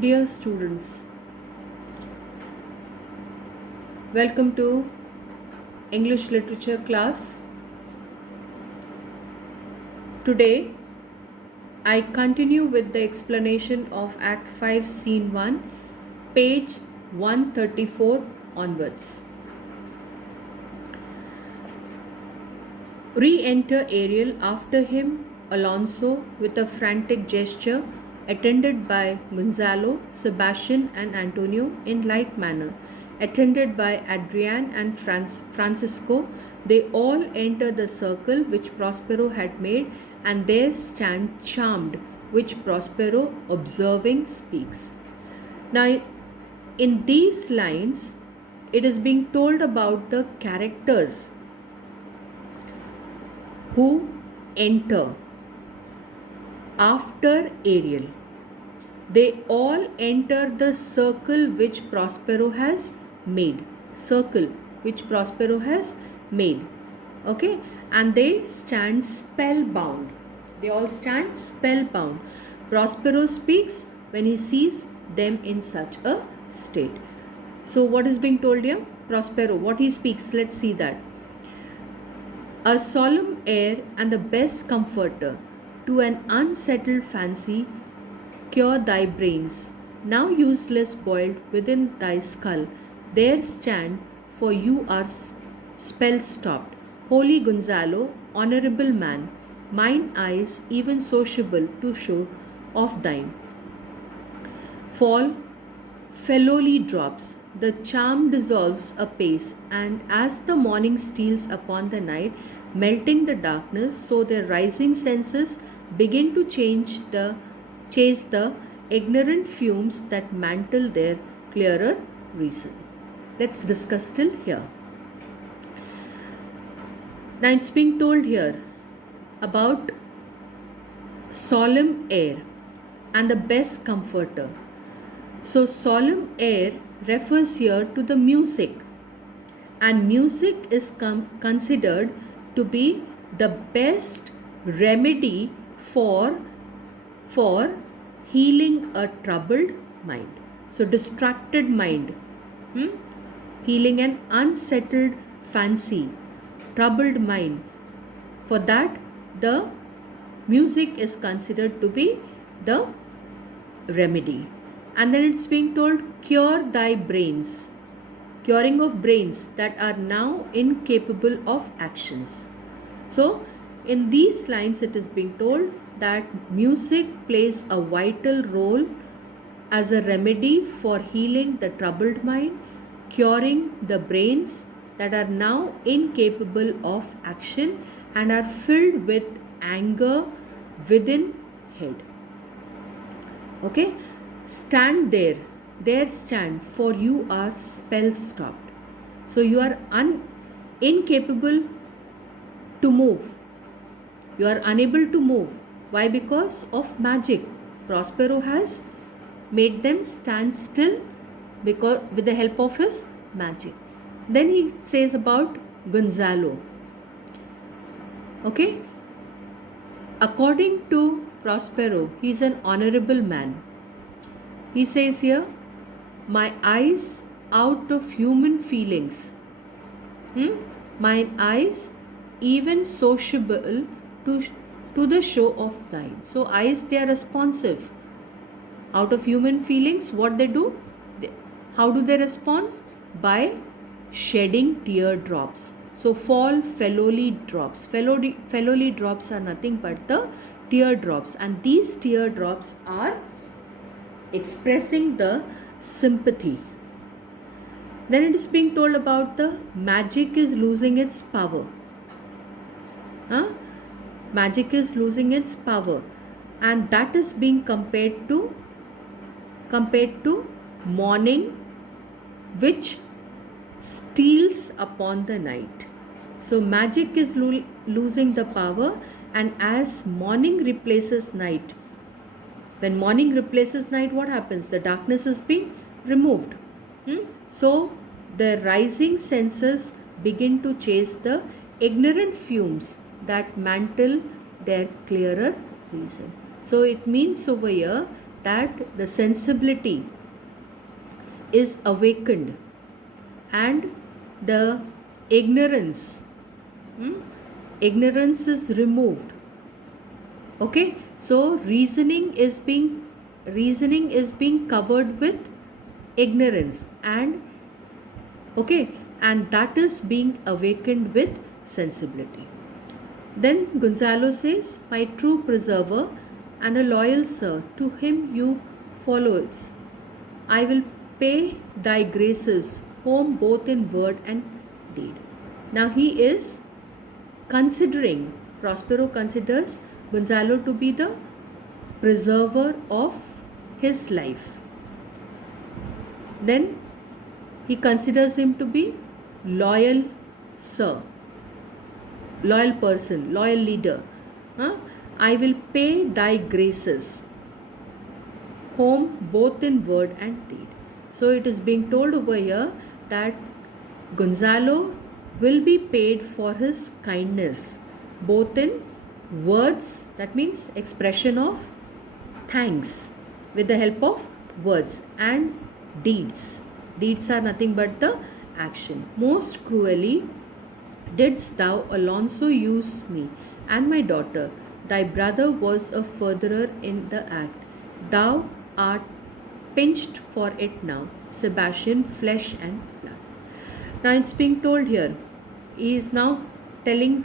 Dear students, welcome to English literature class. Today I continue with the explanation of Act 5 Scene 1, page 134 onwards. Re-enter Ariel, after him Alonso with a frantic gesture, attended by Gonzalo, Sebastian and Antonio in like manner. Attended by Adrian and Francisco, they all enter the circle which Prospero had made, and there stand charmed, which Prospero, observing, speaks. Now, in these lines, it is being told about the characters who enter after Ariel. They all enter the circle which Prospero has made. Circle which Prospero has made. Okay? And they stand spellbound. They all stand spellbound. Prospero speaks when he sees them in such a state. So, what is being told here? Prospero, what he speaks, let's see that. A solemn air and the best comforter to an unsettled fancy, cure thy brains, now useless boiled within thy skull. There stand, for you are spell stopped. Holy Gonzalo, honorable man, mine eyes even sociable to show of thine. Fall fellowly drops, the charm dissolves apace, and as the morning steals upon the night, melting the darkness, so their rising senses begin to chase the ignorant fumes that mantle their clearer reason. Let's discuss still here. Now it's being told here about solemn air and the best comforter. So, solemn air refers here to the music, and music is considered to be the best remedy for healing a troubled mind. So, distracted mind, healing an unsettled fancy, troubled mind. For that, the music is considered to be the remedy. And then it's being told, cure thy brains, curing of brains that are now incapable of actions. So, in these lines, it is being told that music plays a vital role as a remedy for healing the troubled mind, curing the brains that are now incapable of action and are filled with anger within head. Okay? Stand there stand, for you are spell stopped. So you are incapable to move. You are unable to move. Why? Because of magic. Prospero has made them stand still because with the help of his magic. Then he says about Gonzalo. Okay? According to Prospero, he is an honorable man. He says here, my eyes out of human feelings. Mine eyes even sociable to the show of thine. So eyes, they are responsive. Out of human feelings, what they do? How do they respond? By shedding teardrops. So fall fellowly drops. Fellowly drops are nothing but the teardrops, and these teardrops are expressing the sympathy. Then it is being told about the magic is losing its power. Magic is losing its power, and that is being compared to morning which steals upon the night. So magic is losing the power, and as morning replaces night, when morning replaces night, what happens? The darkness is being removed. So the rising senses begin to chase the ignorant fumes that mantle their clearer reason. So it means over here that the sensibility is awakened and the ignorance, ignorance is removed. Okay, so reasoning is being covered with ignorance, and okay, and that is being awakened with sensibility. Then Gonzalo says, my true preserver and a loyal sir, to him you follow it. I will pay thy graces home both in word and deed. Now he is considering, Prospero considers Gonzalo to be the preserver of his life. Then he considers him to be loyal sir, loyal person, loyal leader. I will pay thy graces home both in word and deed. So it is being told over here that Gonzalo will be paid for his kindness both in words, that means expression of thanks with the help of words, and deeds. Deeds are nothing but the action. Most cruelly didst thou, Alonso, use me and my daughter. Thy brother was a furtherer in the act. Thou art pinched for it now, Sebastian, flesh and blood. Now it's being told here, he is now telling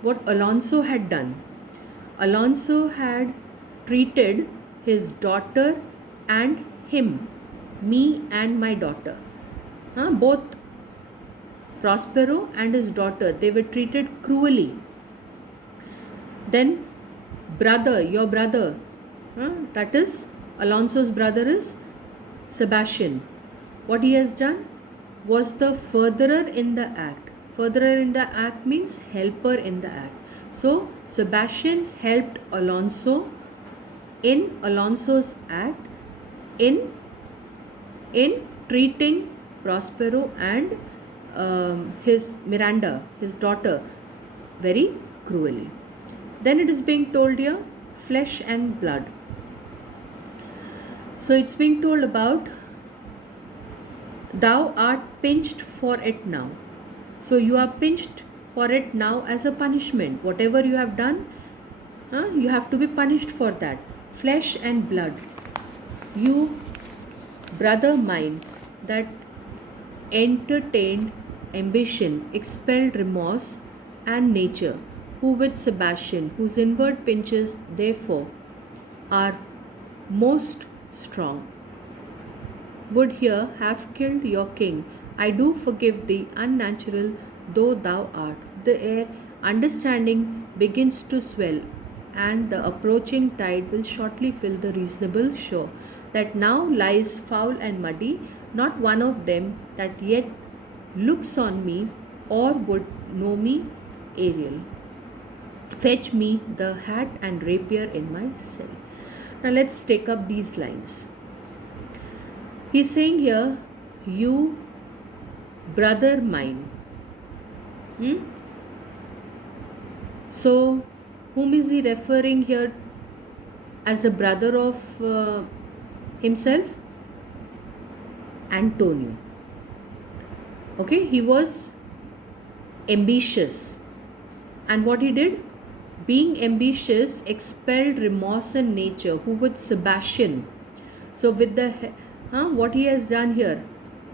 what Alonso had done. Alonso had treated his daughter and him, me and my daughter. Both Prospero and his daughter, they were treated cruelly. Then brother, your brother, that is Alonso's brother is Sebastian. What he has done was the furtherer in the act. Furtherer in the act means helper in the act. So Sebastian helped Alonso in Alonso's act in treating Prospero and his Miranda, his daughter, very cruelly. Then it is being told here, flesh and blood. So it's being told about thou art pinched for it now. So you are pinched for it now as a punishment. Whatever you have done, you have to be punished for that. Flesh and blood. You, brother mine, that entertained ambition, expelled remorse and nature, who with Sebastian, whose inward pinches therefore are most strong, would here have killed your king. I do forgive thee, unnatural though thou art. The air understanding begins to swell, and the approaching tide will shortly fill the reasonable shore, that now lies foul and muddy, not one of them that yet looks on me or would know me Ariel. Fetch me the hat and rapier in my cell. Now let's take up these lines. He's saying here, you brother mine. So whom is he referring here as the brother of himself? Antonio. Okay, he was ambitious, and what he did, being ambitious, expelled remorse and nature, who with Sebastian. So with the what he has done here,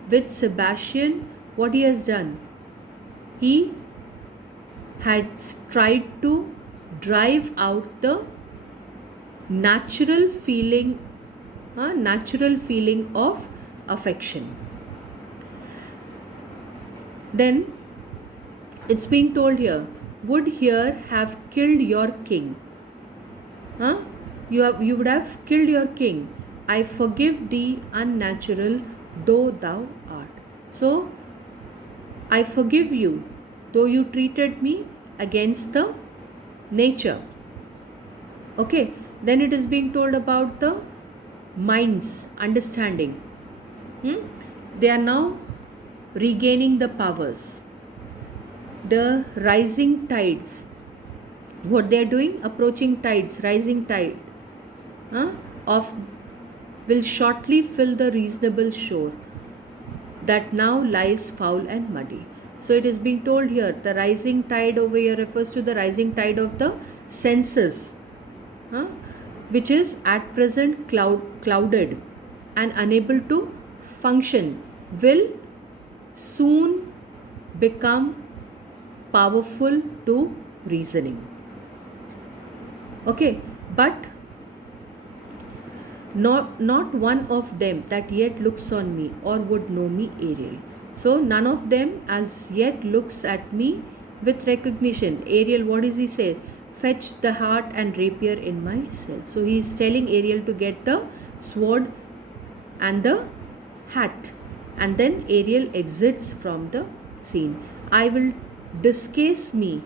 with Sebastian, what he has done, he had tried to drive out the natural feeling of affection. Then it's being told here, would here have killed your king. You would have killed your king. I forgive thee, unnatural though thou art. So I forgive you, though you treated me against the nature. Okay, then it is being told about the mind's understanding. They are now regaining the powers. The rising tides, what they are doing, approaching tides, rising tide of will shortly fill the reasonable shore that now lies foul and muddy. So it is being told here, the rising tide over here refers to the rising tide of the senses, huh, which is at present clouded and unable to function, will soon become powerful to reasoning. Okay, but not one of them that yet looks on me or would know me, Ariel. So none of them as yet looks at me with recognition. Ariel, what does he say? Fetch the heart and rapier in my cell. So he is telling Ariel to get the sword and the hat, and then Ariel exits from the scene. I will discase me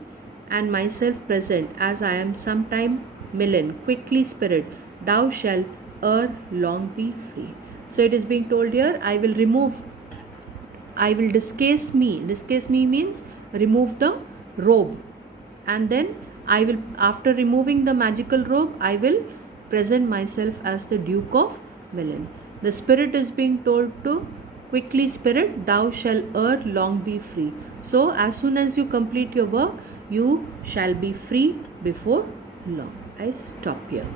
and myself present as I am sometime Millen, quickly spirit, thou shalt ere long be free. So it is being told here, I will discase me. Discase me means remove the robe, and then I will, after removing the magical robe, I will present myself as the Duke of Millen. The spirit is being told to quickly spirit, thou shalt ere long be free. So as soon as you complete your work, you shall be free before long. I stop here.